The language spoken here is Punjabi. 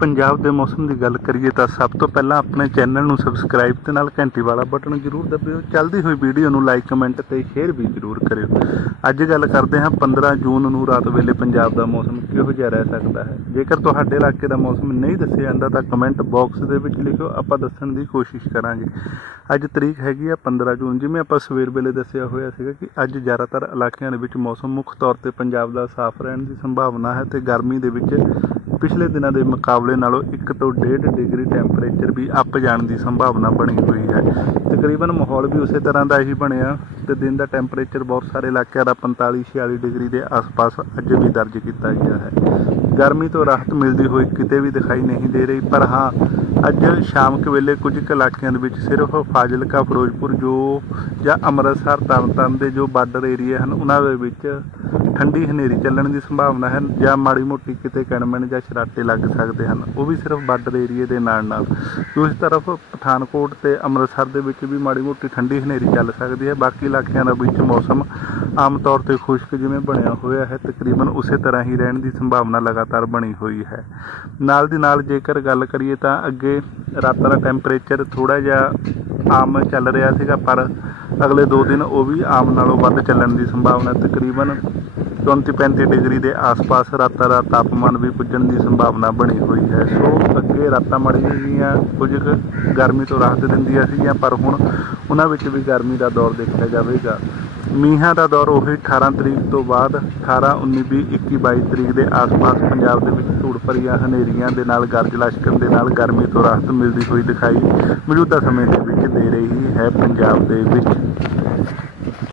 ਪੰਜਾਬ ਦੇ ਮੌਸਮ ਦੀ ਗੱਲ ਕਰੀਏ ਤਾਂ ਸਭ ਤੋਂ ਪਹਿਲਾਂ ਆਪਣੇ ਚੈਨਲ ਨੂੰ ਸਬਸਕ੍ਰਾਈਬ ਤੇ ਨਾਲ ਘੰਟੀ ਵਾਲਾ ਬਟਨ ਜ਼ਰੂਰ ਦਬਾਇਓ ਚੱਲਦੀ ਹੋਈ ਵੀਡੀਓ ਨੂੰ ਲਾਈਕ ਕਮੈਂਟ ਤੇ ਸ਼ੇਅਰ ਵੀ ਜ਼ਰੂਰ ਕਰਿਓ। ਅੱਜ ਗੱਲ ਕਰਦੇ ਹਾਂ 15 ਜੂਨ ਨੂੰ ਰਾਤ ਵੇਲੇ ਪੰਜਾਬ ਦਾ ਮੌਸਮ ਕਿਹੋ ਜਿਹਾ ਰਹਿ ਸਕਦਾ ਹੈ। ਜੇਕਰ ਤੁਹਾਡੇ ਇਲਾਕੇ ਦਾ ਮੌਸਮ ਨਹੀਂ ਦੱਸਿਆ ਜਾਂਦਾ ਤਾਂ ਕਮੈਂਟ ਬਾਕਸ ਦੇ ਵਿੱਚ ਲਿਖਿਓ। ਆਪਾਂ ਦੱਸਣ ਦੀ ਕੋਸ਼ਿਸ਼ ਕਰਾਂਗੇ। ਅੱਜ ਤਰੀਕ ਹੈਗੀ ਆ 15 ਜੂਨ। ਜਿਵੇਂ ਆਪਾਂ ਸਵੇਰ ਵੇਲੇ ਦੱਸਿਆ ਹੋਇਆ ਸੀਗਾ ਕਿ ਅੱਜ ਜ਼ਿਆਦਾਤਰ ਇਲਾਕਿਆਂ ਦੇ ਵਿੱਚ ਮੌਸਮ ਮੁੱਖ ਤੌਰ ਤੇ ਪੰਜਾਬ ਦਾ ਸਾਫ਼ ਰਹਿਣ ਦੀ ਸੰਭਾਵਨਾ ਹੈ ਤੇ ਗਰਮੀ ਦੇ ਵਿੱਚ ਪਿਛਲੇ ਦਿਨਾਂ ਦੇ ਮੁਕਾਬਲੇ ਨਾਲੋਂ 1 ਤੋਂ 1.5 ਡਿਗਰੀ ਟੈਂਪਰੇਚਰ ਵੀ ਅੱਪ ਜਾਣ ਦੀ ਸੰਭਾਵਨਾ ਬਣੀ ਹੋਈ ਹੈ। ਤਕਰੀਬਨ ਮਾਹੌਲ ਵੀ ਉਸੇ ਤਰ੍ਹਾਂ ਦਾ ਹੀ ਬਣਿਆ। ਤੇ ਦਿਨ ਦਾ ਟੈਂਪਰੇਚਰ ਬਹੁਤ ਸਾਰੇ ਇਲਾਕਿਆਂ ਦਾ 45 46 ਡਿਗਰੀ ਦੇ ਆਸ-ਪਾਸ ਅੱਜ ਵੀ ਦਰਜ ਕੀਤਾ ਗਿਆ ਹੈ। ਗਰਮੀ ਤੋਂ ਰਾਹਤ ਮਿਲਦੀ ਹੋਈ ਕਿਤੇ ਵੀ ਦਿਖਾਈ ਨਹੀਂ ਦੇ ਰਹੀ, ਪਰ ਹਾਂ, ਅੱਜ ਸ਼ਾਮ ਕੁ ਵੇਲੇ ਕੁਝ ਕੁ ਇਲਾਕਿਆਂ ਦੇ ਵਿੱਚ ਸਿਰਫ ਫਾਜ਼ਿਲਕਾ, ਫਿਰੋਜ਼ਪੁਰ ਜੋ ਜਾਂ ਅੰਮ੍ਰਿਤਸਰ, ਤਰਨਤਾਰਨ ਦੇ ਜੋ ਬਾਰਡਰ ਏਰੀਆ ਹਨ, ਉਹਨਾਂ ਦੇ ਵਿੱਚ ਠੰਡੀ ਹਨੇਰੀ ਚੱਲਣ ਦੀ ਸੰਭਾਵਨਾ ਹੈ ਜਾਂ ਮਾੜੀ ਮੋਟੀ ਕਿਤੇ ਕਣਮਣ ਜਾਂ ਸ਼ਰਾਟੇ ਲੱਗ ਸਕਦੇ ਹਨ। ਉਹ ਵੀ ਸਿਰਫ ਬਾਰਡਰ ਏਰੀਏ ਦੇ ਨਾਲ ਨਾਲ। ਦੂਸਰੀ ਤਰਫ, ਪਠਾਨਕੋਟ ਤੇ ਅੰਮ੍ਰਿਤਸਰ ਦੇ ਵਿੱਚ ਵੀ ਮਾੜੀ ਮੋਟੀ ਠੰਡੀ ਹਨੇਰੀ ਚੱਲ ਸਕਦੀ ਹੈ। ਬਾਕੀ ਇਲਾਕਿਆਂ ਦਾ ਵਿੱਚ ਮੌਸਮ ਆਮ ਤੌਰ ਤੇ ਖੁਸ਼ਕ ਜਿਵੇਂ ਬਣਿਆ ਹੋਇਆ ਹੈ, ਤਕਰੀਬਨ ਉਸੇ ਤਰ੍ਹਾਂ ਹੀ ਰਹਿਣ ਦੀ ਸੰਭਾਵਨਾ ਲਗਾਤਾਰ ਬਣੀ ਹੋਈ ਹੈ। ਨਾਲ ਦੀ ਨਾਲ ਜੇਕਰ ਗੱਲ ਕਰੀਏ ਤਾਂ ਅੱਗੇ ਰਾਤਾਂ ਦਾ ਟੈਂਪਰੇਚਰ ਥੋੜਾ ਜਿਹਾ ਆਮ ਚੱਲ ਰਿਹਾ ਸੀਗਾ, ਪਰ ਅਗਲੇ 2 ਦਿਨ ਉਹ ਵੀ ਆਮ ਨਾਲੋਂ ਵੱਧ ਚੱਲਣ ਦੀ ਸੰਭਾਵਨਾ ਤਕਰੀਬਨ 34-35 ਡਿਗਰੀ ਦੇ ਆਸ-ਪਾਸ ਰਾਤਾਂ ਦਾ ਤਾਪਮਾਨ ਵੀ ਪੁੱਜਣ ਦੀ ਸੰਭਾਵਨਾ ਬਣੀ ਹੋਈ ਹੈ। ਸੋ ਅੱਗੇ ਰਾਤਾਂ ਮਾੜੀਆਂ ਜਿਹੀਆਂ ਕੁਝ ਕੁ ਗਰਮੀ ਤੋਂ ਰਾਹਤ ਦਿੰਦੀਆਂ ਸੀਗੀਆਂ, ਪਰ ਹੁਣ ਉਹਨਾਂ ਵਿੱਚ ਵੀ ਗਰਮੀ ਦਾ ਦੌਰ ਦੇਖਿਆ ਜਾਵੇਗਾ। ਮੀਂਹਾਂ ਦਾ ਦੌਰ ਉਹੀ 18 ਤਰੀਕ ਤੋਂ ਬਾਅਦ 18 19 20 21 22 ਤਰੀਕ ਦੇ ਆਸ-ਪਾਸ ਪੰਜਾਬ ਦੇ ਵਿੱਚ ਧੂੜ ਭਰੀਆਂ ਹਨੇਰੀਆਂ ਦੇ ਨਾਲ, ਗਰਜ ਲਸ਼ਕਣ ਦੇ ਨਾਲ ਗਰਮੀ ਤੋਂ ਰਾਹਤ ਮਿਲਦੀ ਹੋਈ ਦਿਖਾਈ ਮੌਜੂਦਾ ਸਮੇਂ ਦੇ ਵਿੱਚ ਦੇ ਰਹੀ ਹੈ ਪੰਜਾਬ ਦੇ ਵਿੱਚ।